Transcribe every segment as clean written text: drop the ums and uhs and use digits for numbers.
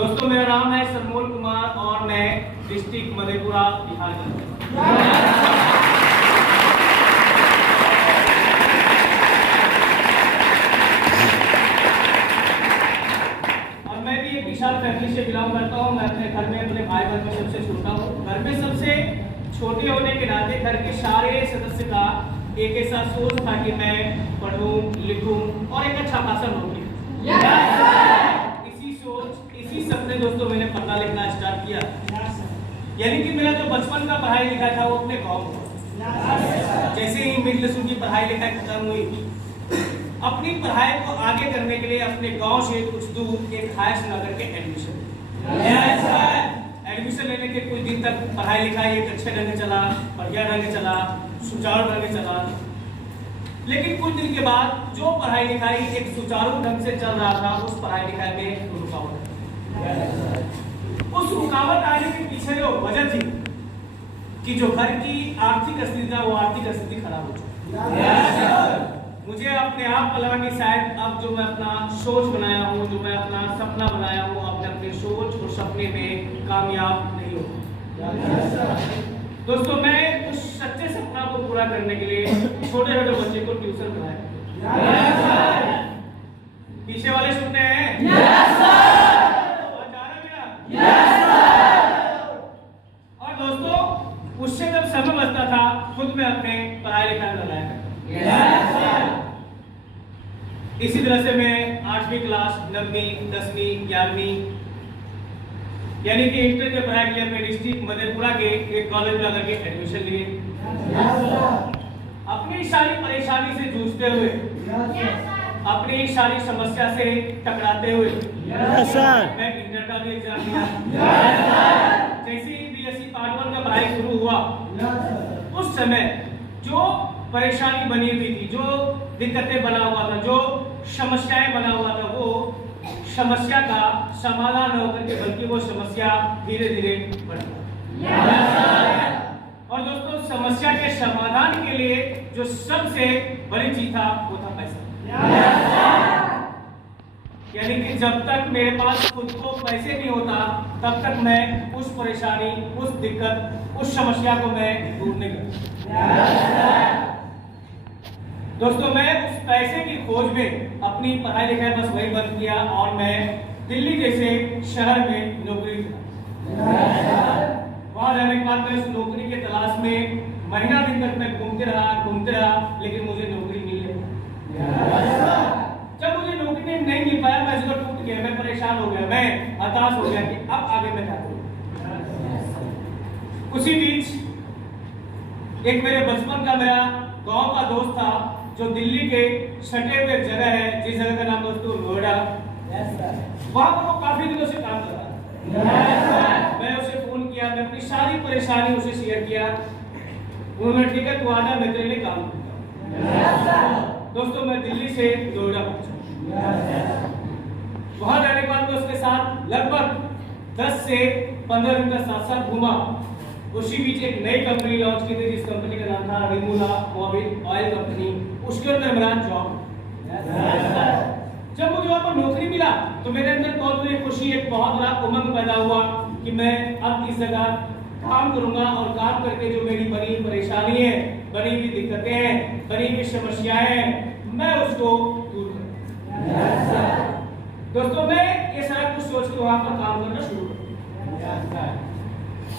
दोस्तों मेरा नाम है सरमोल कुमार और मैं डिस्ट्रिक्ट मधेपुरा बिहार का और मैं भी एक विशाल फैमिली से बिलोंग करता हूँ। मैं अपने घर में अपने भाई बहन में सबसे छोटा हूँ। घर में सबसे छोटे होने के नाते घर के सारे सदस्य का एक ऐसा सोच था कि मैं पढ़ूं लिखूं और एक अच्छा खासा नौकरी। इसी सपने दोस्तों मैंने पढ़ना लिखना स्टार्ट किया। यानी कि मेरा जो बचपन का पढ़ाई लिखाई था वो अपने गांव में। जैसे ही मिडिल स्कूल की पढ़ाई लिखाई खत्म हुई, अपनी पढ़ाई को आगे करने के लिए अपने गांव से कुछ दूर एक हायर सेकेंडरी के एडमिशन लेने के कुछ दिन तक पढ़ाई लिखाई एक अच्छे ढंग से चला, बढ़िया ढंग से चला, सुचारू ढंग से चला। लेकिन कुछ दिन के बाद जो पढ़ाई लिखाई एक सुचारू ढंग से चल रहा था, उस पढ़ाई लिखाई में रुकावट। उस रुकावट आने के पीछे जो वजह थी कि जो घर की आर्थिक स्थिति था वो आर्थिक स्थिति खराब हो चुकी। मुझे अपने आप पता नहीं, शायद अब जो मैं अपना सोच बनाया हूँ, जो मैं अपना सपना बनाया हूँ, अपने सोच और सपने में कामयाब नहीं हो। दोस्तों मैं उस सच्चे सपना को पूरा करने के लिए छोटे छोटे बच्चे को ट्यूशन पढ़ाया। पीछे वाले सुनते हैं और दोस्तों उससे जब समय बचता था खुद में अपने पढ़ाई लिखाई में लगाया। इसी तरह से मैं 8वीं क्लास 9वीं 10वीं 11वीं यानी कि इंटर के पढ़ाई के लिए अपने डिस्ट्रिक्ट मधेपुरा के एक कॉलेज में जाकर के एडमिशन लिए। अपनी सारी परेशानी से जूझते हुए, अपनी सारी समस्या से टकराते हुए मैं इंटर का भी एग्जाम दिया। जैसे ही बीएससी पार्ट 1 का पढ़ाई शुरू हुआ, उस समय जो परेशानी बनी हुई थी, जो दिक्कतें बना हुआ था, जो समस्याएं बना हुआ था, वो समस्या का समाधान न होकर के बल्कि वो समस्या धीरे धीरे बढ़। और दोस्तों समस्या के समाधान के लिए जो सबसे बड़ी चीज था वो था पैसा। यानी कि जब तक मेरे पास खुद को पैसे नहीं होता तब तक मैं उस परेशानी, उस दिक्कत, उस समस्या को मैं दूर नहीं कर। दोस्तों मैं उस पैसे की खोज में अपनी पढ़ाई लिखाई बस वही बंद किया और मैं दिल्ली जैसे शहर में नौकरी वहां जाने के बाद मैं उस नौकरी के तलाश में महीना दिन तक मैं घूमते रहा, लेकिन मुझे नौकरी मिल गई। जब मुझे नौकरी नहीं मिल पाया मैं इसको टूट गया, मैं परेशान हो गया, मैं हताश हो गया कि अब आगे मैं क्या करूं। उसी बीच एक मेरे बचपन का मेरा गांव का दोस्त था जो दिल्ली के सटे हुए जगह है, जिस जगह का नाम दोस्तों नोएडा। वहां पर वो काफी दिनों से काम कर रहा था। मैं उसे फोन किया, मैं अपनी सारी परेशानी उसे शेयर किया। उन्होंने ठीक है तू आजा, मैं तेरे लिए काम करूंगा। दोस्तों मैं दिल्ली से नोएडा पहुंचा। वहां जाने के बाद मैं उसके साथ लगभग 10 से 15 दिन का साथ घूमा। उसी बीच एक नई कंपनी लॉन्च की थी जिस कंपनी का नाम था रिमूला मोबिल ऑयल कंपनी। उसके अंदर मेरा जॉब। जब मुझे वहां पर नौकरी मिला तो मेरे अंदर बहुत बड़ी खुशी, एक बहुत बड़ा उमंग पैदा हुआ कि मैं अब इस जगह काम करूंगा और काम करके जो मेरी बनी परेशानी है, बनी हुई दिक्कतें हैं, बनी हुई समस्याएं हैं, मैं उसको दूर करूंगा। दोस्तों मैं ये सारा कुछ सोच के वहां पर काम करना शुरू किया।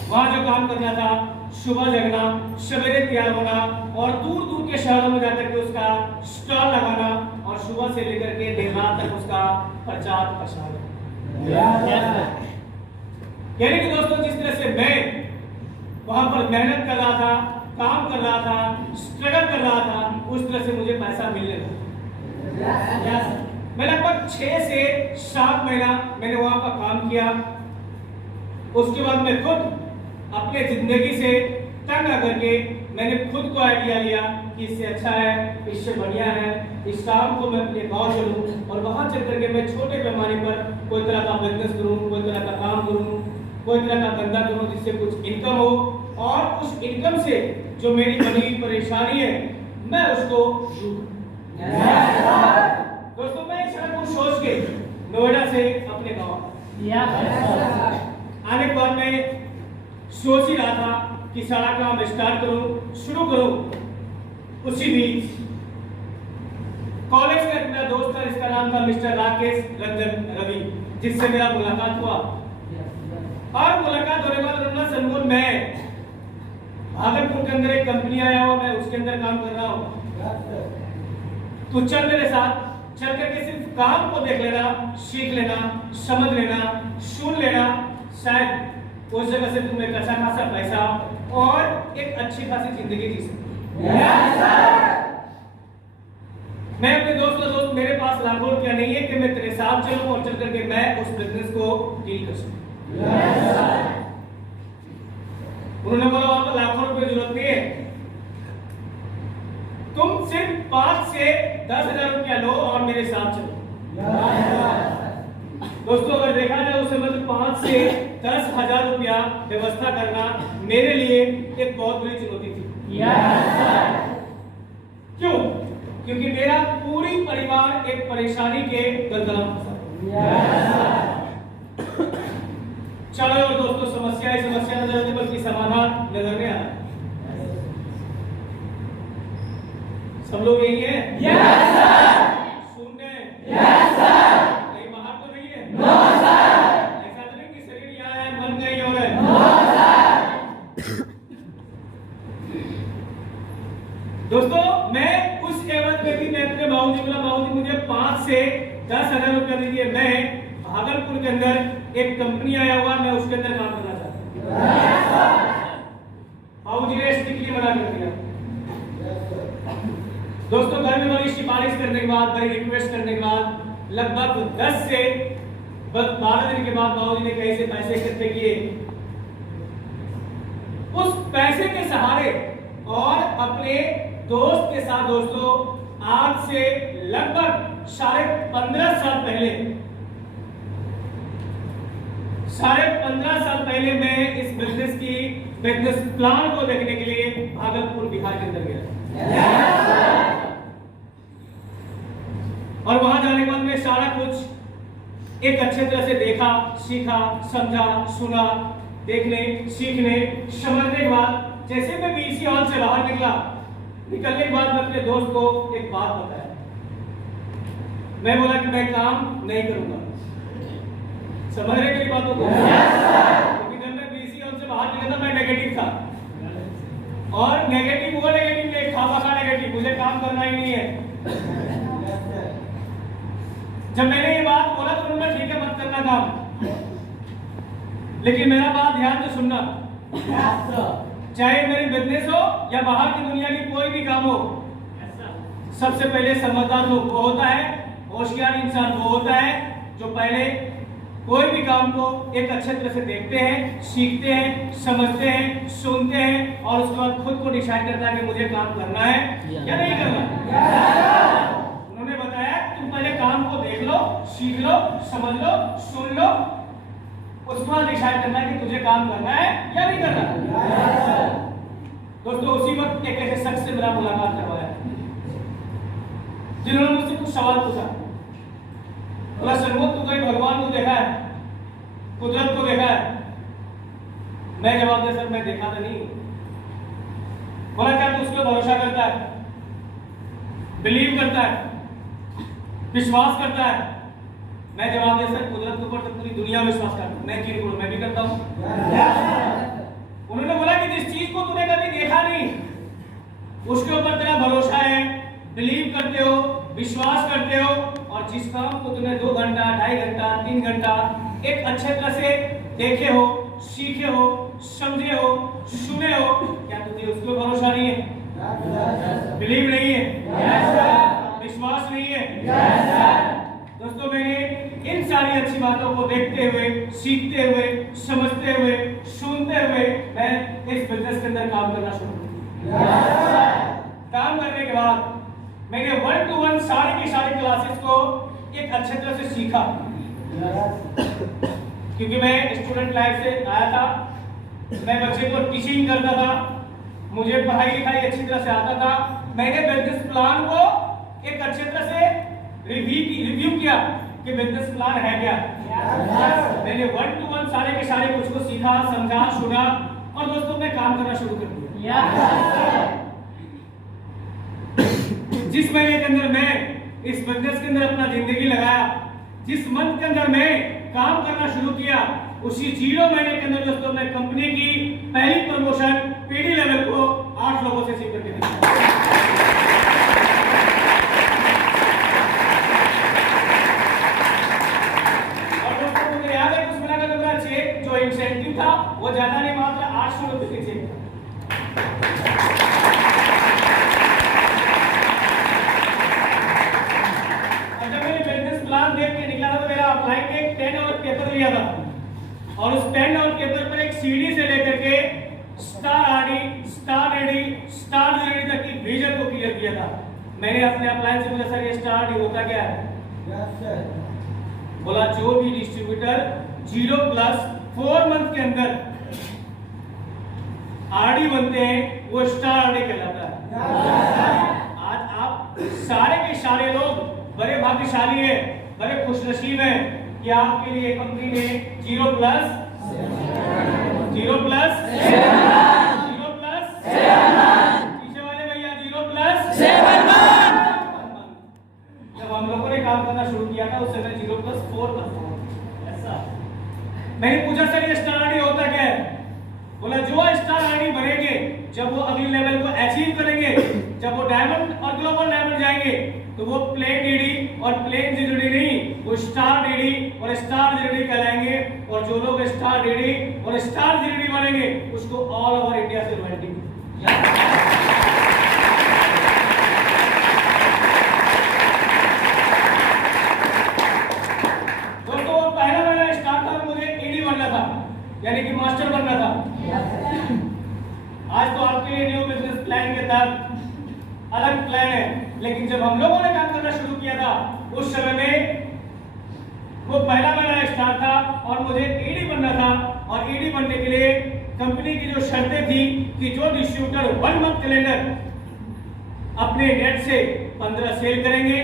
वहां जो काम करना था, सुबह जगना, सवेरे तैयार होना और दूर दूर के शहरों में जाकर के उसका स्टॉल लगाना और सुबह से लेकर के देर रात तक उसका प्रचार प्रसार। यानी कि दोस्तों जिस तरह से मैं वहां पर मेहनत कर रहा था, काम कर रहा था, स्ट्रगल कर रहा था, उस तरह से मुझे पैसा मिलने लगा। मैं लगभग 6 से 7 महीना मैंने वहां पर काम किया। उसके बाद मैं खुद अपने जिंदगी से तंग आकर के मैंने खुद को आइडिया लिया कि इससे अच्छा है, इससे बढ़िया है, इस काम को मैं अपने गांव चलूं और वहां चल करके मैं छोटे पैमाने पर कोई तरह का बिजनेस करूं, कोई तरह का काम करूं, कोई तरह का धंधा करूं जिससे कुछ इनकम हो और उस इनकम से जो मेरी बनी हुई परेशानी है मैं उसको दूर। दोस्तों मैं इस तरह को सोच के नोएडा से अपने गाँव आने के बाद मैं सोच ही रहा था कि सारा काम स्टार्ट करूं, शुरू करूं। उसी बीच कॉलेज का मेरा दोस्त था, इसका नाम था मिस्टर राकेश रंजन रवि, जिससे मेरा मुलाकात हुआ। और मुलाकात होने के बाद उन्होंने सनमोहन मैं भागलपुर के अंदर एक कंपनी आया हुआ, मैं उसके अंदर काम कर रहा हूँ, तो चल मेरे साथ, चल करके सिर्फ काम को देख लेना, सीख लेना, समझ लेना, सुन लेना, शायद उस जगह से तुम्हें एक अच्छा खासा पैसा और एक अच्छी खासी जिंदगी जी सकते। मैं अपने दोस्त मेरे पास लाखों रुपया नहीं है कि मैं तेरे साथ चलूं और चल करके मैं उस बिजनेस को डील कर सकूं। उन्होंने बोला वहां पर लाखों रुपए की जरूरत नहीं है, तुम सिर्फ 5 से 10,000 रुपया लो और मेरे साथ चलो। दोस्तों अगर देखा जाए उस समय 5 से 10,000 रुपया व्यवस्था करना मेरे लिए एक बहुत बड़ी चुनौती थी। क्यों? क्योंकि मेरा पूरी परिवार एक परेशानी के दलदल में फंसा। चलो और दोस्तों समस्या नजर आती बल्कि समाधान नजर नहीं आता। सब लोग यही है? Yes sir. सुनने? Yes sir. कहीं बाहर तो नहीं है? No sir. ऐसा तो नहीं कि शरीर यहाँ है मन कहीं और है? No sir. दोस्तों मैं उस एवज में भी मैं अपने बाबूजी बोला, बाबूजी मुझे 5 से 10,000 रुपया दीजिए, मैं भागलपुर के अंदर एक कंपनी आया हुआ, मैं उसके अंदर काम करना चाहता हूं। बाबूजी ने स्ट्रिक्टली मना कर दिया। दोस्तों घर में बड़ी सिफारिश करने के बाद, बड़ी रिक्वेस्ट करने के बाद लगभग 10 से 12 दिन के बाद बाबूजी ने कैसे पैसे इकट्ठे किए, उस पैसे के सहारे और अपने दोस्त के साथ दोस्तों आज से लगभग 15.5 साल पहले 15.5 साल पहले मैं इस बिजनेस प्लान को देखने के लिए भागलपुर बिहार के अंदर गया। और वहां जाने के बाद मैं सारा कुछ एक अच्छे तरह से देखा, सीखा, समझा, सुना, देखने, सीखने, समझने के बाद जैसे मैं बीसी हॉल से बाहर निकलने के बाद मैं अपने दोस्त को एक बात बताया। मैं बोला कि मैं काम नहीं करूंगा। समझ रहे मेरी बातों को? क्योंकि जब मैं बीसी हॉल से बाहर निकला मैं नेगेटिव था, और नेगेटिव वो नेगेटिव नहीं, खामखा नेगेटिव, मुझे काम करना ही नहीं है। जब मैंने ये बात बोला तो उन्होंने ठीक है मत करना काम, लेकिन मेरा बात ध्यान से सुनना, चाहे मेरी बिजनेस हो या बाहर की दुनिया की कोई भी काम हो, सबसे पहले समझदार लोग वो होता है, होशियार इंसान वो होता है जो पहले कोई भी काम को एक अच्छे तरह से देखते हैं, सीखते हैं, समझते हैं, सुनते हैं और उसके बाद खुद को डिसाइड करता है कि मुझे काम करना है या नहीं करना। उन्होंने बताया तुम पहले काम को देख लो, सीख लो, समझ लो, सुन लो, उसके बाद डिसाइड करना है कि तुझे काम करना है या नहीं करना। दोस्तों उसी वक्त एक ऐसे शख्स से मेरा मुलाकात करवाया जिन्होंने मुझसे कुछ सवाल पूछा। बोला सनमोहन तू कहीं भगवान को देखा है, कुदरत को देखा है? मैं जवाब दिया सर मैं देखा तो नहीं। बोला क्या तू उस पर भरोसा करता है, बिलीव करता है, विश्वास करता है? मैं जवाब दिया सर कुदरत के ऊपर तो पूरी दुनिया विश्वास करती है, मैं क्यों मैं भी करता हूँ। उन्होंने बोला कि जिस चीज को तूने कभी देखा नहीं उसके ऊपर तेरा भरोसा है, बिलीव करते हो, विश्वास करते हो, और जिस काम को तुमने 2 घंटा, 2.5 घंटा, 3 घंटा एक अच्छे तरह से देखे हो, सीखे हो, समझे हो, सुने हो, क्या तुझे उस पर भरोसा नहीं है, बिलीव नहीं है, विश्वास नहीं है? दोस्तों मैंने इन सारी अच्छी बातों को देखते हुए, सीखते हुए, समझते हुए, सुनते हुए मैं इस बिजनेस के अंदर काम करना शुरू किया। काम करने के बाद मैंने 1 to 1 सारी की सारी क्लासेस को एक अच्छे तरह से सीखा, क्योंकि मैं स्टूडेंट लाइफ से आया था, मैं बच्चे को टीचिंग करता था, मुझे पढ़ाई लिखाई अच्छी तरह से आता था। मैंने बिजनेस प्लान को एक अच्छे तरह से रिव्यू किया, कि बिजनेस प्लान है क्या। मैंने 1 to 1 सारे के सारे कुछ को सीखा, समझा, सुना और दोस्तों मैं काम करना शुरू कर दिया। जिस महीने के अंदर मैं इस बिजनेस के अंदर अपना जिंदगी लगाया, जिस मंथ के अंदर मैं काम करना शुरू किया, उसी 0 महीने के अंदर दोस्तों मैं कंपनी की पहली प्रमोशन पीडी लेवल को 8 लोगों से अचीव करके दिया। और दोस्तों मुझे याद है कुछ महीना का मेरा चेक जो इंसेंटिव था वो ज्यादा नहीं, मात्र 800 रुपए के चेक था। देख के निकला था तो मेरा अपलाइन ने एक 10 आवर पेपर लिया था और उस 10 आवर पेपर पर एक सीडी से लेकर के star RD, star AD, star JD तक की विजन को क्लियर किया था। मैंने अपने अपलाइन से पूछा सर ये स्टार आरडी होता क्या है? बोला जो भी डिस्ट्रीब्यूटर 0+4 मंथ के अंदर आरडी बनते हैं वो स्टार आरडी कहलाता है। आज आप सारे के सारे लोग बड़े भाग्यशाली है, बड़े खुशनसीब हैं कि आपके लिए कंपनी ने 0+7 पीछे वाले भैया 0+7 जब हम लोगों ने काम करना शुरू किया था उस समय 0+4 था। ऐसा मैंने पूछा सर ये स्टार आईडी होता क्या है? बोला जो स्टार आईडी बनेंगे जब वो अगले लेवल को अचीव करेंगे, जब वो डायमंड और ग्लोबल डायमंड जाएंगे तो वो प्लेन डीडी और प्लेन जीडी नहीं, वो स्टार डीडी और स्टार जीडी कहलाएंगे। और जो लोग स्टार डीडी और स्टार जीडी बनेंगे उसको ऑल ओवर इंडिया से रॉयल्टी। दोस्तों पहला मेरा स्टार्ट था, मुझे ईडी बनना था यानी कि मास्टर बनना था। आज तो आपके लिए न्यू बिजनेस प्लान के तहत अलग प्लान है, लेकिन जब हम लोगों ने काम करना शुरू किया था उस समय में वो पहला मेरा स्टार्ट था और मुझे ईडी बनना था। और ईडी बनने के लिए कंपनी की जो शर्तें थी कि जो डिस्ट्रीब्यूटर 1 मंथ कैलेंडर अपने नेट से 15 सेल करेंगे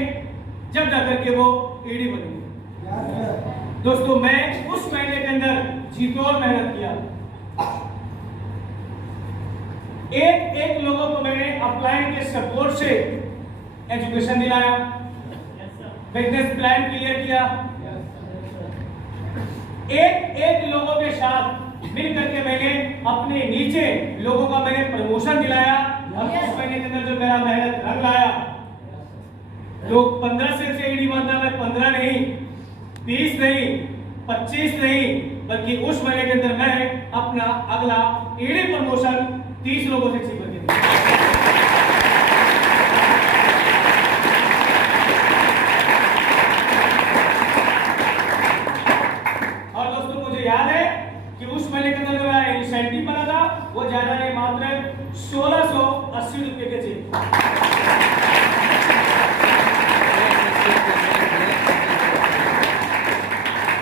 जब जाकर के वो ईडी बनेंगे। दोस्तों मैं उस महीने के अंदर जीतोड़ मेहनत किया, एक लोगों को मैंने अपलाइन के सपोर्ट से एजुकेशन दिलाया, बिजनेस प्लान क्लियर किया, एक लोगों के साथ मिल करके मैंने अपने नीचे लोगों का मैंने प्रमोशन दिलाया। और उस महीने के अंदर जो मेरा मेहनत रंग लाया, लोग 15 सेल से ईडी बनता, मैं 15 नहीं, 20 नहीं, 25 नहीं, बल्कि उस महीने के अंदर मैं अपना अगला ईडी प्रमोशन 30 लोगों से अचीव करके दिया। और दोस्तों मुझे याद है कि उस महीने के अंदर मेरा इंसेंटिव बना था वो ज्यादा नहीं, मात्र 1680 रुपए के चेक।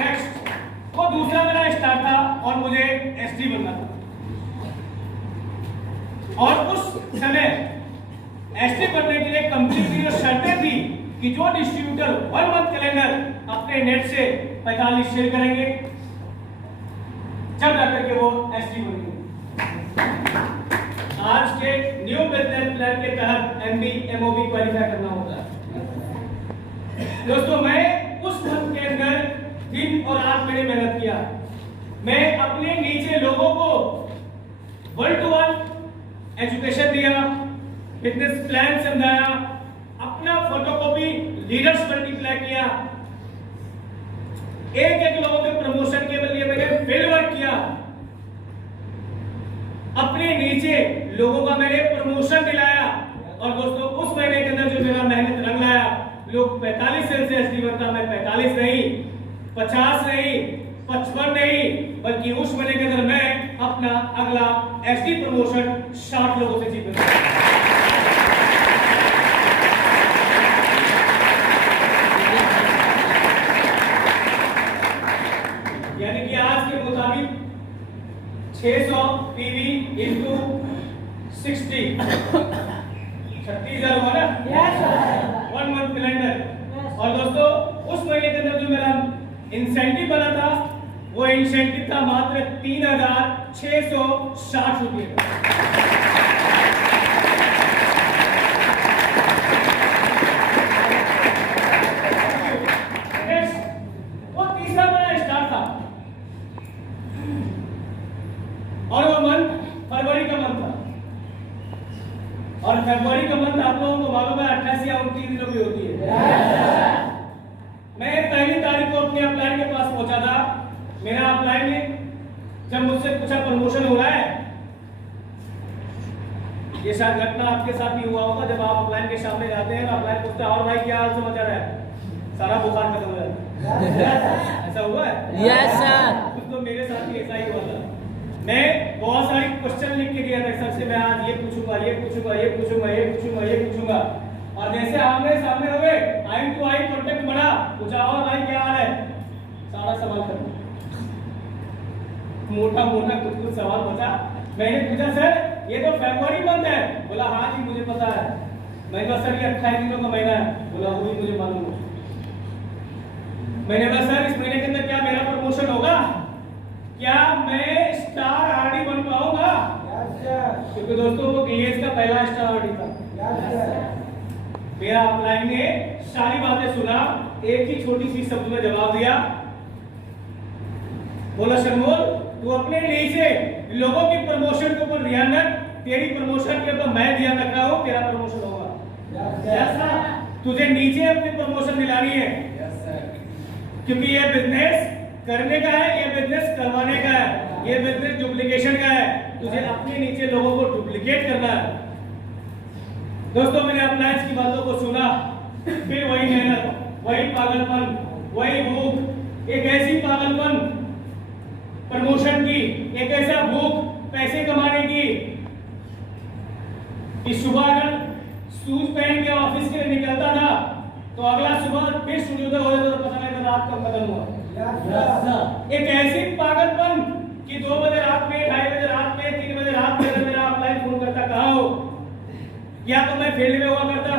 नेक्स्ट वो दूसरा मेरा स्टार्ट था और मुझे एसडी बनना था। और उस समय एसडी बनने के लिए कंपनी की जो शर्तें थी कि जो डिस्ट्रीब्यूटर 1 मंथ कैलेंडर अपने नेट से 45 शेयर करेंगे जब जाकर के वो एसडी बनेंगे। आज के न्यू बिजनेस प्लान के तहत एमबी एमओबी क्वालिफाई करना होता है। दोस्तों मैं उस मंथ के अंदर दिन और रात मैंने मेहनत किया, मैं अपने नीचे लोगों को 1 to 1 एजुकेशन दिया, बिजनेस प्लान समझाया, अपना फोटोकॉपी लीडर्स मल्टीप्लाई किया, एक लोगों के प्रमोशन के लिए मैंने फील्ड वर्क किया, अपने नीचे लोगों का मैंने प्रमोशन दिलाया। और दोस्तों उस महीने के अंदर जो मेरा मेहनत रंग लाया, लोग 45 सेल से एसडी बनता, मैं 45 नहीं, 50 नहीं, 55 नहीं, बल्कि उस महीने के अंदर मैं अपना अगला एसडी प्रमोशन 60 लोगों से जीत गया। यानी कि आज के मुताबिक 600 पीवी इंटू 60 36,000 हुआ ना? 1 मंथ कैलेंडर। और दोस्तों उस महीने के अंदर जो मेरा इंसेंटिव बना था वो इंसेंटिव था मात्र 3,660 रुपये का। वो तीसरा मेरा स्टार था और वो मंथ फरवरी का मंथ था और फरवरी का मंथ आप लोगों को मालूम है 28 या 29 दिनों की होती है। मैं 1 तारीख को अपने अपलाइन के पास पहुंचा था। मेरा अपलाइन ने जब मुझसे पूछा प्रमोशन हो रहा है, ये शायद घटना आपके साथ भी हुआ होगा, जब आप अपलाइन के सामने जाते हैं अपलाइन पूछता है और भाई क्या हाल समाचार है, सारा बुखार खत्म हो जाता है। ऐसा हुआ है? Yes sir. कुछ तो मेरे साथ भी ऐसा ही हुआ था। मैं बहुत सारी क्वेश्चन लिख के गया था, सबसे मैं आज ये पूछूंगा ये पूछूंगा ये पूछूंगा ये पूछूंगा ये पूछूंगा, और जैसे आमने सामने हो गए आई टू आई कांटेक्ट बढ़ा, पूछा और भाई क्या हाल है, सारा सवाल खत्म। मोटा मोटा कुछ सवाल बचा। मैंने पूछा सर ये तो फरवरी मंथ है, बोला हाँ जी मुझे पता है। मैंने कहा सर ये 28 दिनों का महीना है, बोला वो भी मुझे मालूम है। मैंने कहा सर इस महीने के अंदर क्या मेरा प्रमोशन होगा, क्या मैं स्टार आरडी बन पाऊंगा? क्योंकि दोस्तों वो केएस का पहला स्टार आरडी था। मेरा अपलाइन ने सारी बातें सुना, एक ही छोटी सी शब्द में जवाब दिया, बोला शर्मोल तू अपने लिए से लोगों की प्रमोशन के ऊपर ध्यान रख, तेरी प्रमोशन के ऊपर मैं ध्यान रख रहा हूं, तेरा प्रमोशन होगा। तुझे नीचे अपनी प्रमोशन दिलानी है, क्योंकि ये बिजनेस करने का है, ये बिजनेस करवाने का है, ये बिजनेस डुप्लीकेशन का है। तुझे अपने नीचे लोगों को डुप्लीकेट करना है। दोस्तों मैंने अपलाइंस की बातों को सुना, फिर वही मेहनत, वही पागलपन, वही भूख, एक ऐसी पागलपन प्रमोशन की, एक ऐसा भूख पैसे कमाने की कि सुबह अगर शूज पहन के ऑफिस के लिए निकलता था तो अगला सुबह फिर सूर्योदय हो जाता तो पता नहीं था रात कब खत्म हुआ। एक ऐसी पागलपन कि 2 बजे रात में, 2:30 बजे रात में, 3 बजे रात में अगर मेरा अपलाइन फोन करता कहा हो, या तो मैं फील्ड में हुआ करता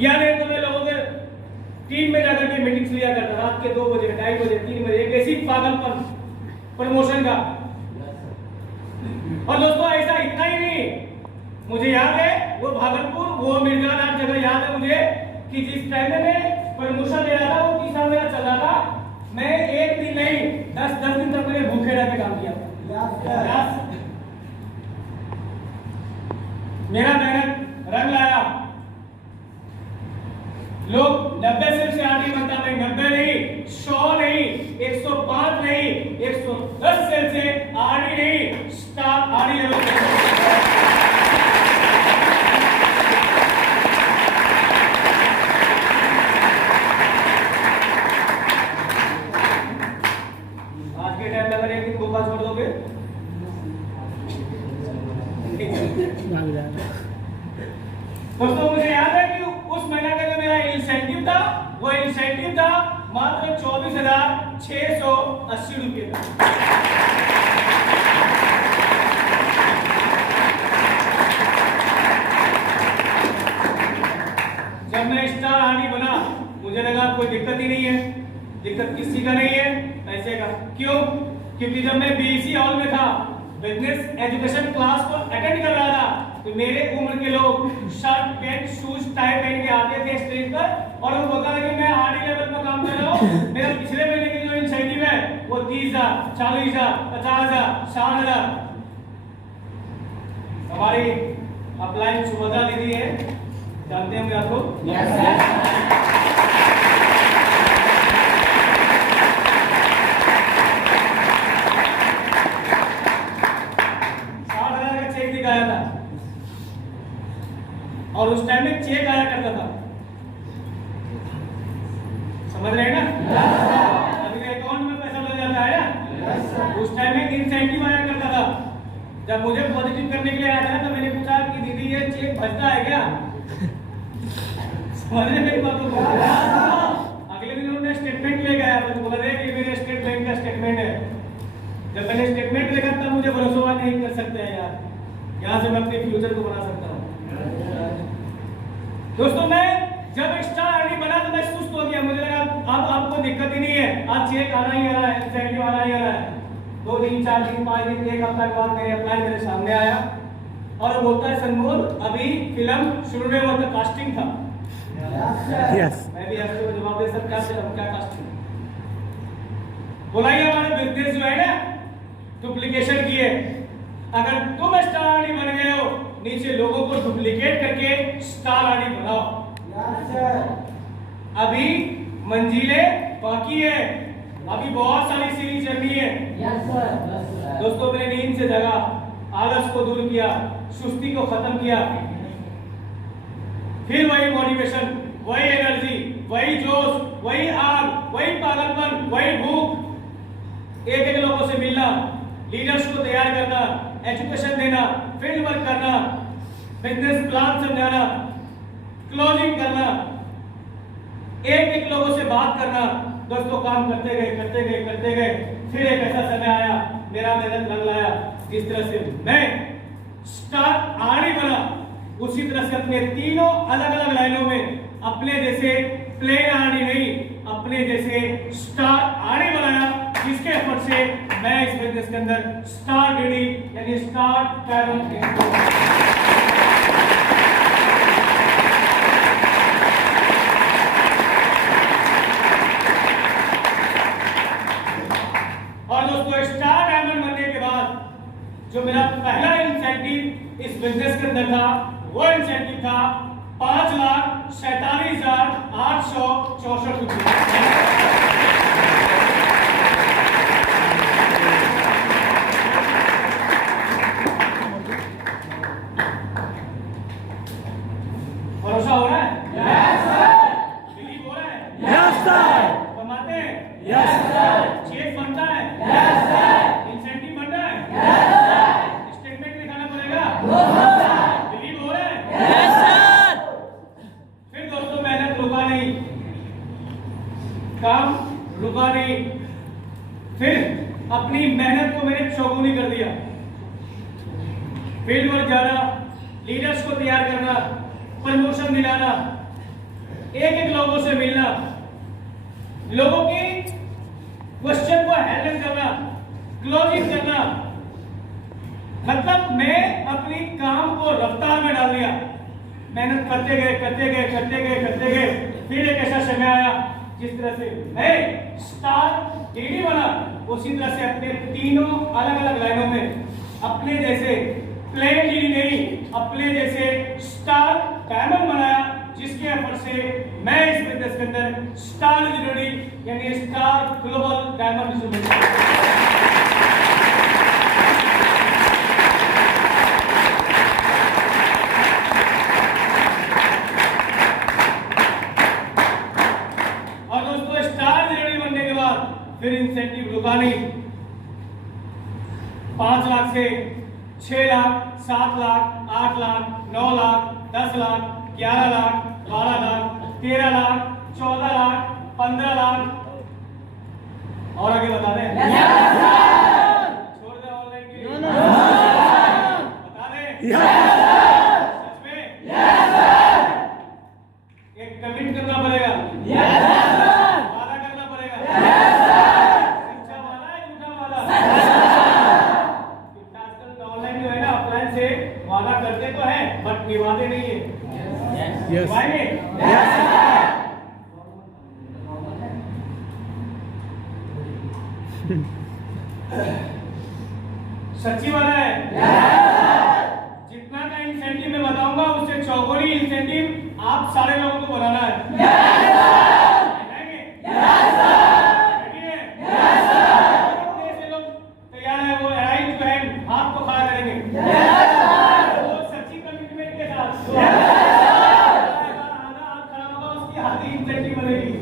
या नहीं तो मैं लोगों के टीम में जाकर के मीटिंग्स लिया करता रात के 2 बजे, 2:30 बजे, 3 बजे। एक ऐसी पागलपन प्रमोशन का। और दोस्तों ऐसा इतना ही नहीं, मुझे याद है वो भागलपुर, वो मिर्जानाथ जगह याद है मुझे कि जिस टाइम में प्रमोशन ले रहा था वो तीसरा मेरा चल रहा था, मैं एक दिन नहीं 10 दिन तक मैंने भूखे रह के काम किया। मेरा मेहनत रंग लाया। लोग 90 सेल से आरडी बनता, मैं 90 नहीं, 100 नहीं, 105 नहीं, 110 सेल से आरडी नहीं, स्टार आरडी लेवल पे। आज के टाइम में अगर एक दिन भूखा छोड़ दोगे दोस्तों, मुझे याद है कि उस महीने का जो मेरा इंसेंटिव था वो इंसेंटिव था मात्र 24,680 रुपये का। जब मैं स्टार आरडी बना मुझे लगा कोई दिक्कत ही नहीं है, दिक्कत किसी का नहीं है, पैसे का। क्यों? क्योंकि जब मैं बीईसी हॉल में था, बिजनेस एजुकेशन क्लास को अटेंड कर रहा था, तो मेरे उम्र के लोग शर्ट पैंट शूज टाई पहन के आते थे स्टेज पर और वो बता रहे कि मैं आरडी लेवल पर काम कर रहा हूँ, मेरा पिछले महीने की जो इंसेंटिव है वो 30,000, 40,000, 50,000, 60,000। हमारी अपलाइन सुभद्रा दीदी है, जानते होंगे आप लोग। 60,000 का चेक दिखाया था और उस टाइम में चेक आया करता था, समझ रहे हैं ना? अभी अकाउंट में पैसा लग जाता है ना, उस टाइम में इंसेंटिव आया करता था। जब मुझे पॉजिटिव करने के लिए आया था तो मैंने पूछा कि दीदी ये चेक बचता है क्या? समझ रहे मेरी बात को? अगले दिन उन्होंने स्टेटमेंट ले गया, मुझे बोला कि मेरे स्टेट बैंक का स्टेटमेंट है। जब मैंने स्टेटमेंट देखा तब मुझे भरोसा नहीं कर सकते हैं यार, यहाँ से मैं अपने फ्यूचर को बना सकता हूँ। दोस्तों मैं जब स्टार आरडी बना तो मैं सुस्त हो गया, मुझे लगा अब आपको दिक्कत ही नहीं है, अब चेक आना ही आ रहा है, इंसेंटिव आना ही आ रहा है। 2 दिन 4 दिन 5 दिन 1 हफ्ता के बाद मेरे अप्लाई मेरे सामने आया और बोलता है सनमोल अभी फिल्म शुरू नहीं हुआ था, कास्टिंग था। मैं भी ऐसे जवाब दे सकता क्या कास्टिंग। बोला ये हमारे बिजनेस जो है ना डुप्लीकेशन की है, अगर तुम स्टार आरडी बन गए हो नीचे लोगों को डुप्लीकेट करके स्टार आरडी बनाओ। अभी मंजिलें बाकी है, अभी बहुत सारी सीरीज चलनी है। दोस्तों मैंने नींद से जगा, आलस को दूर किया, सुस्ती को खत्म किया, फिर वही मोटिवेशन, वही एनर्जी, वही जोश, वही आग, वही पागलपन, वही भूख, एक एक लोगों से मिलना, लीडर्स को तैयार करना, एजुकेशन देना, फील्ड वर्क करना, बिजनेस प्लान समझाना, क्लोजिंग करना, एक एक लोगों से बात करना। दोस्तों काम करते गए, फिर एक ऐसा समय आया, मेरा मेहनत रंग लाया, जिस तरह से मैं स्टार आरडी बना उसी तरह से अपने तीनों अलग अलग लाइनों में अपने जैसे प्लेन आरडी नहीं, अपने जैसे स्टार आरडी बनाया, जिसके एफर्ट से मैं इस बिजनेस के अंदर स्टार डीडी यानी स्टार टैलेंट। और दोस्तों स्टार डायमंड बनने के बाद जो मेरा पहला इंसेंटिव इस बिजनेस के अंदर था वो इंसेंटिव था 5,47,864 रुपये। भरोसा हो रहा है? Yes sir. बिलीव हो रहा है? Yes sir. कमाते हैं? Yes sir. चेक बनता है? Yes sir. इंसेंटिव बन रहा है? Yes sir. स्टेटमेंट लिखाना पड़ेगा? Yes sir. बिलीव हो रहा है? Yes sir. फिर दोस्तों मेहनत रुका नहीं, काम रुका नहीं, फिर अपनी मेहनत को मैंने चौगुनी कर दिया। फील्ड वर्क जाना, लीडर्स को तैयार करना, प्रमोशन दिलाना, एक एक लोगों से मिलना, लोगों की क्वेश्चन को हैंडल करना, क्लोजिंग करना, मतलब मैं अपनी काम को रफ्तार में डाल दिया। मेहनत करते गए, फिर एक ऐसा समय आया जिस तरह से मैं स्टार डीडी बना, उसी तरह से अपने तीनों अलग अलग लाइनों में अपने जैसे प्लेन डीडी नहीं, अपने जैसे स्टार डायमंड बनाया, जिसके एफर्ट से मैं इस बिजनेस के अंदर स्टार डीडी यानी स्टार ग्लोबल डायमंड और दोस्तों स्टार डीडी बनने के बाद फिर इंसेंटिव रुका नहीं। 5 लाख से 6 लाख, 7 लाख, 8 लाख, 9 लाख, 10 लाख, 11 लाख, 12 लाख, 13 लाख, 14 लाख, 15 लाख और आगे बता दें? छोड़ दे ऑनलाइन की? बता दें? सच में? एक कमिट करना पड़ेगा, वादा करना पड़ेगा, सच्चा वादा है झूठा वादा? आजकल ऑनलाइन जो है ना ऑफलाइन से वादा करते तो है बट निभाते नहीं है। निभाएंगे? सच्ची वाला है? जितना का इंसेंटिव मैं बताऊंगा उससे चौगुनी इंसेंटिव आप सारे लोगों को बनाना है। तैयार है? वो राइट हैंड हाथ को खड़ा करेंगे वो सच्ची कमिटमेंट के साथ। आधा हाथ खड़ा होगा उसकी आधी इंसेंटिव बनेगी।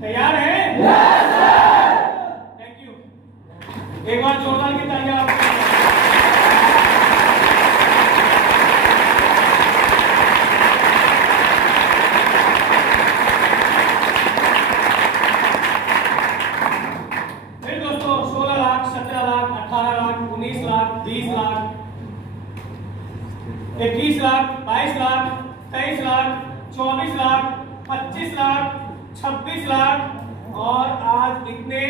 तैयार है? Thank you. एक बार जोरदार की तालियां आपको। 24 लाख, 25 लाख, 26 लाख और आज इतने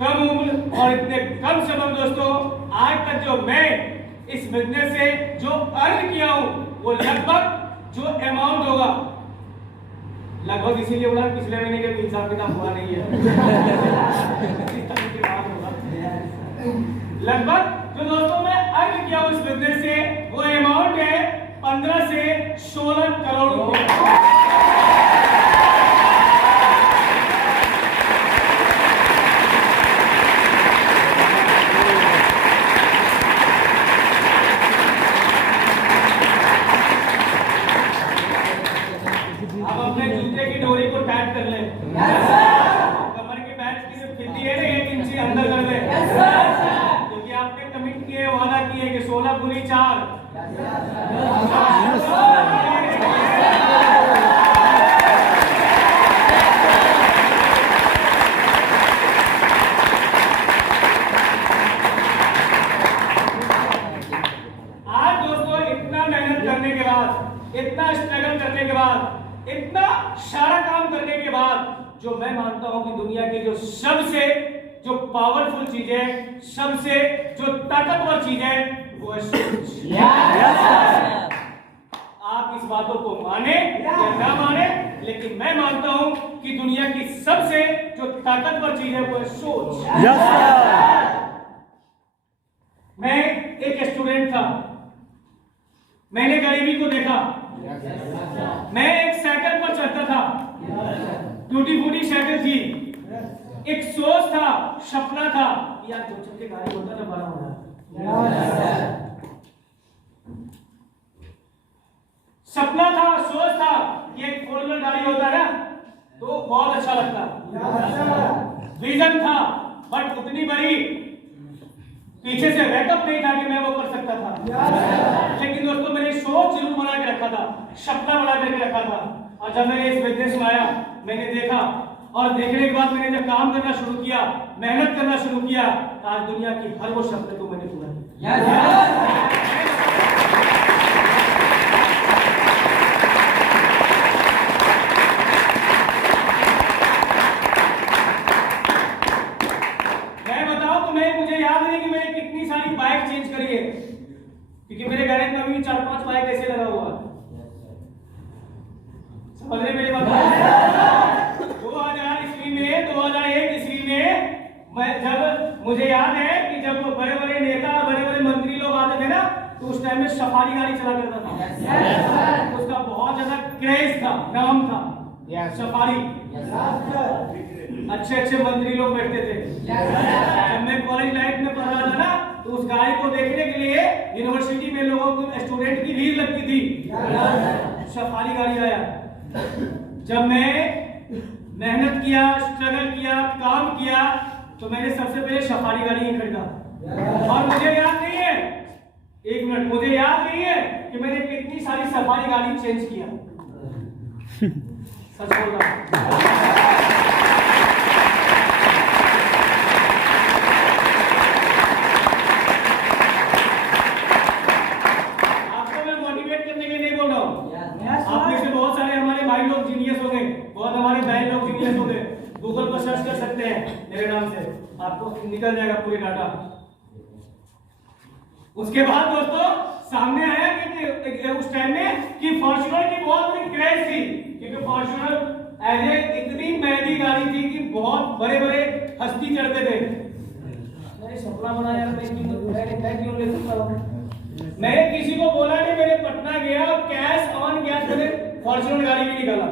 कम उम्र और इतने कम समय दोस्तों, आज तक जो मैं इस बिजनेस से जो अर्न किया हूं वो लगभग जो अमाउंट होगा, लगभग इसीलिए बोला पिछले महीने के हिसाब किताब हुआ नहीं है लगभग जो दोस्तों मैं अर्न किया हूं इस बिजनेस से वो अमाउंट है 15 से 16 करोड़ रुपए। अब अपने जूते की डोरी को टाइट कर ले, कमर के बैच की जो फिती है ना 1 इंच अंदर कर ले, क्योंकि आपने कमिट किए, वादा किए कि 16 गुनी 4। आज दोस्तों इतना मेहनत करने के बाद, इतना स्ट्रगल करने के बाद, इतना सारा काम करने के बाद जो मैं मानता हूं कि दुनिया की जो सबसे जो पावरफुल चीज है, सबसे जो ताकतवर चीज है वो है सोच। आप इस बातों को माने या ना माने, लेकिन मैं मानता हूं कि दुनिया की सबसे जो ताकतवर चीज है वो है सोच। मैं एक स्टूडेंट था, मैंने गरीबी को देखा, मैं एक साइकिल पर चढ़ता था, टूटी फूटी साइकिल थी, एक सोच था, सपना था, यार जो चक्के गाड़ी होता ना बड़ा होना, सपना था, सोच था कि एक 4 व्हीलर गाड़ी होता ना तो बहुत अच्छा लगता, विजन था, बट उतनी बड़ी पीछे से बैकअप नहीं था कि मैं वो कर सकता था। लेकिन दोस्तों मैंने सोच जरूर बना के रखा था, सपना बना करके रखा था, और जब मैंने इस बिजनेस में आया मैंने देखा, और देखने के बाद मैंने जब काम करना शुरू किया, मेहनत करना शुरू किया, तो आज दुनिया की हर वो सपने को मैंने पूरा किया। मुझे याद नहीं कि मैंने कितनी सारी बाइक चेंज करी है, क्योंकि मेरे गैरेज में अभी 4-5 बाइक ऐसे लगा हुआ है। समझ रहे मेरी बात? 2000 ईस्वी में, 2001 ईस्वी में मैं जब, मुझे याद है कि जब बड़े बड़े नेता, बड़े बड़े मंत्री लोग आते थे ना, तो उस टाइम में सफारी गाड़ी चला करता था। उसका बहुत ज्यादा क्रेज था, नाम था सफारी। अच्छे अच्छे मंत्री लोग बैठते थे। जब मैं कॉलेज लाइफ में पढ़ रहा था ना, तो उस गाड़ी को देखने के लिए यूनिवर्सिटी में लोगों को, स्टूडेंट की भीड़ लगती थी। सफारी गाड़ी आया। जब मैं मेहनत किया, स्ट्रगल किया, काम किया, तो मैंने सबसे पहले सफारी गाड़ी ही खरीदा। और मुझे याद नहीं है, 1 मिनट, मुझे याद नहीं है कि मैंने कितनी सारी सफारी गाड़ी चेंज किया। सच बोल रहा हूं। आप में से बहुत सारे हमारे भाई लोग जीनियस हो गए, बहुत हमारे बहन लोग जीनियस हो गए। गूगल पर सर्च कर सकते हैं मेरे नाम से, आपको निकल जाएगा पूरी डाटा। उसके बाद दोस्तों सामने आया कि उस टाइम में कि फॉर्च्यूनर की बहुत बड़ी क्रेज थी, क्योंकि फॉर्च्यूनर एज ए इतनी महंगी गाड़ी थी कि बहुत बड़े बड़े हस्ती चढ़ते थे। मैंने सपना बनाया, मैं क्यों ले सकता हूँ। मैंने किसी को बोला नहीं, मैंने पटना गया और कैश ऑन कैश मैंने फॉर्च्यूनर गाड़ी भी निकाला।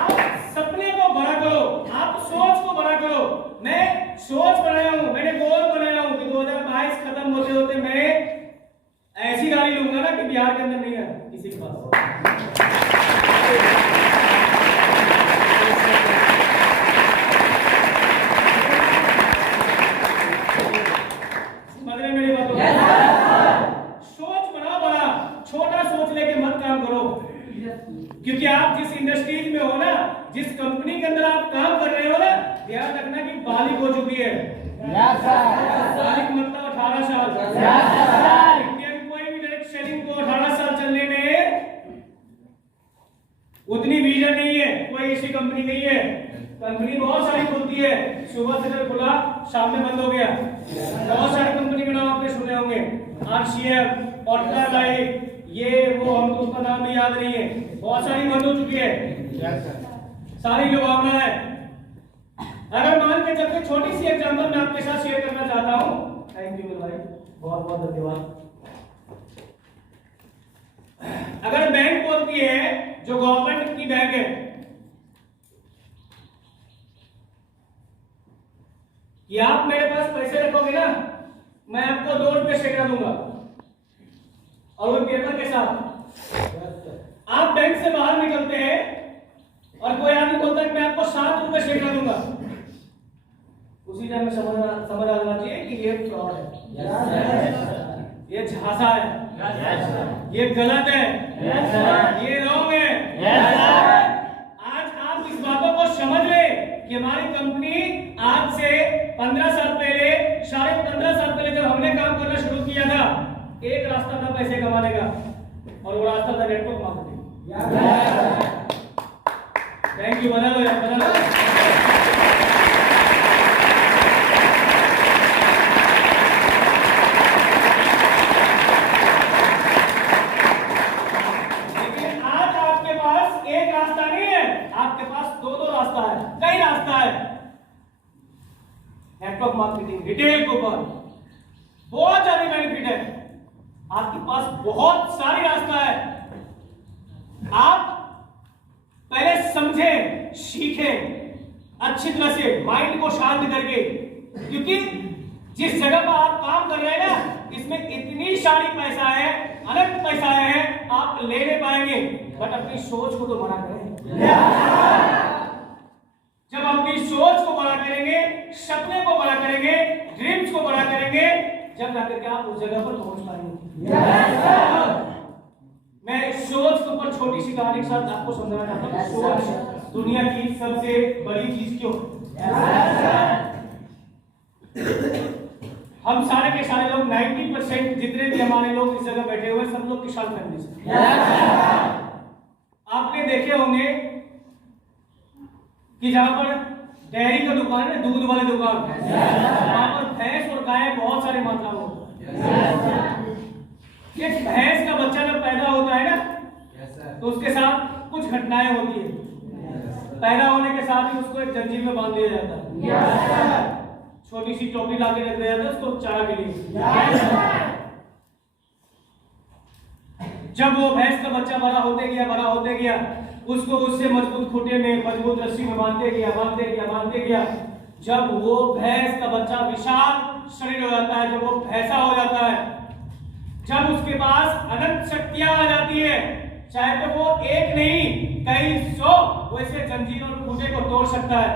आप सपने को बड़ा करो, आप सोच को बड़ा करो। मैं सोच बनाया हूं, मैंने गोल बनाया हूं कि 2022 खत्म होते होते मैं ऐसी गाड़ी लूंगा ना कि बिहार के अंदर नहीं है किसी के पास। सुबह से जब खुला शाम में बंद हो गया। बहुत सारी कंपनी के नाम आपने सुने होंगे, RCF, ऑटकर लाइफ, ये वो, हमको उसका नाम भी याद नहीं है, बहुत सारी बंद हो चुकी है, सारी लुभावना है। अगर मान के चलते छोटी सी एग्जांपल मैं आपके साथ शेयर करना चाहता हूं। थैंक यू मेरे भाई, बहुत बहुत धन्यवाद। अगर बैंक बोलती है, जो गवर्नमेंट की बैंक है, कि आप मेरे पास पैसे रखोगे ना, मैं आपको 2 रुपये शेकड़ा दूंगा, और वो पेपर के साथ। आप बैंक से बाहर निकलते हैं और कोई आदमी बोलता है कि मैं आपको 7 रुपये शेकड़ा दूंगा, उसी टाइम में समझ आ जाना चाहिए कि ये फ्रॉड है, ये झांसा है, ये गलत है, ये रॉन्ग है। आज आप इस बातों को समझ ले कि हमारी कंपनी आज से 15 साल पहले, 15.5 साल पहले जब हमने काम करना शुरू किया था, एक रास्ता था पैसे कमाने का, और वो रास्ता था नेटवर्क मार्केटिंग। थैंक यू, बदल लो। नेटवर्क मार्केटिंग, रिटेल के ऊपर बहुत ज्यादा बेनिफिट है। आपके पास बहुत सारी रास्ता है। आप पहले समझे, सीखे अच्छी तरह से, माइंड को शांत करके, क्योंकि जिस जगह पर आप काम कर रहे हैं ना, इसमें इतनी सारी पैसा है, अनंत पैसा है, आप ले नहीं पाएंगे। बट अपनी सोच को तो बड़ा करें। जब अपनी सोच को बड़ा करेंगे, सपने को बड़ा करेंगे, ड्रीम्स को बड़ा करेंगे, जब जाकर के आप उस जगह पर पहुंच पाएंगे। मैं सोच के ऊपर छोटी सी कहानी के साथ आपको समझाना चाहता हूं। सोच दुनिया की सबसे बड़ी चीज क्यों? हम सारे के सारे लोग 90% जितने भी हमारे लोग इस जगह बैठे हुए, सब लोग किसान फैमिली से। आपने देखे होंगे कि जहां पर डेयरी का दुकान है, दूध वाले दुकान, वहां पर भैंस और गाय बहुत सारी मात्रा में होती है। ये भैंस का बच्चा जब पैदा होता है ना, तो उसके साथ कुछ घटनाएं होती है। पैदा होने के साथ ही उसको एक जंजीर में बांध दिया जाता है, छोटी सी टोपी लाके रख दिया जाता है उसको चारा के लिए। जब वो भैंस का बच्चा बड़ा होते गया, उसको उससे मजबूत खूंटे में, मजबूत रस्सी में बांधते गया। जब वो भैंस का बच्चा विशाल शरीर हो जाता है, जब वो भैंसा हो जाता है, जब उसके पास अनंत शक्तियां आ जाती है, चाहे तो वो एक नहीं कई 100 वैसे जंजीर और खूंटे को तोड़ सकता है।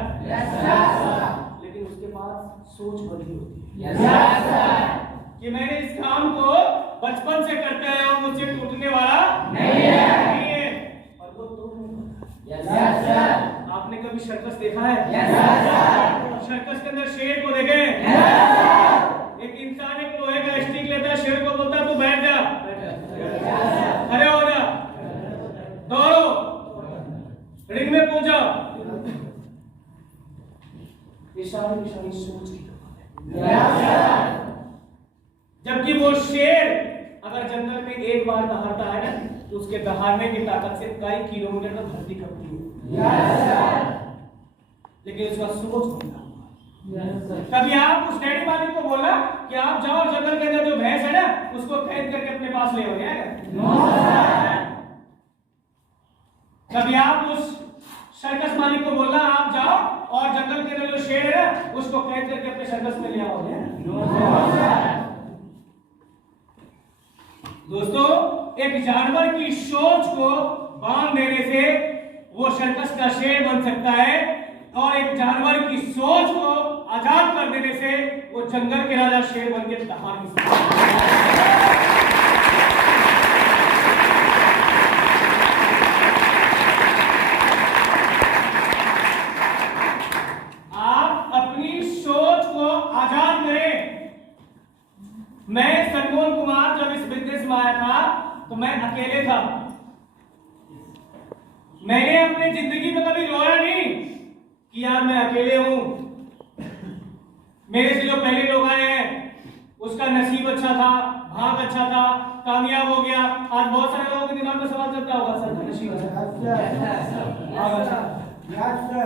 लेकिन उसके पास सोच बदली होती है कि मैंने इस काम को बचपन से करते हैं और मुझसे टूटने वाला नहीं है। और वो आपने कभी सर्कस देखा है? सर्कस के अंदर शेर को देखे? एक इंसान एक लोहे का स्टिक लेता है, शेर को बोलता है तू बैठ जा, खड़े हो जा, दौड़ो, रिंग में पहुंच जाओ। इशारे सोच की है। जबकि वो शेर अगर जंगल में एक बार दहाड़ता है ना, तो उसके दहाड़ने की ताकत से कई किलोमीटर तक धरती कांपती है। लेकिन उसका सोच बदला। कभी आप उस डैडी मालिक को बोला कि आप जाओ जंगल के अंदर जो भैंस है ना, उसको खरीद करके अपने पास ले आओ? कभी आप उस सर्कस मालिक को बोलना आप जाओ और जंगल के अंदर जो शेर है ना, उसको कैद करके अपने सर्कस में ले आओगे? दोस्तों, एक जानवर की सोच को बांध देने से वो सर्कस का शेर बन सकता है, और एक जानवर की सोच को आजाद कर देने से वो जंगल के राजा शेर बन के दहाड़ भी सकता है। आप अपनी सोच को आजाद करें। मैं सनमोहन कुमार जब इस बिजनेस में आया था तो मैं अकेले था। मैंने अपनी जिंदगी में कभी रोया नहीं कि यार मैं अकेले हूं, मेरे से जो पहले लोग आए हैं उसका नसीब अच्छा था, भाग अच्छा था, कामयाब हो गया। आज बहुत सारे लोगों के दिमाग में सवाल चलता होगा, सर नसीब अच्छा,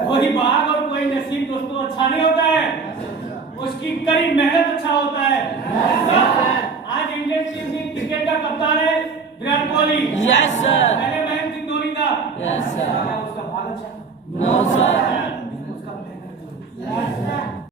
कोई भाग और कोई नसीब दोस्तों अच्छा नहीं होता है, उसकी कड़ी मेहनत अच्छा होता है। आज इंडियन टीम की क्रिकेट का कप्तान है विराट कोहली। Yes sir. पहले महेंद्र सिंह धोनी था। Yes sir. उसका भाग अच्छा? No sir.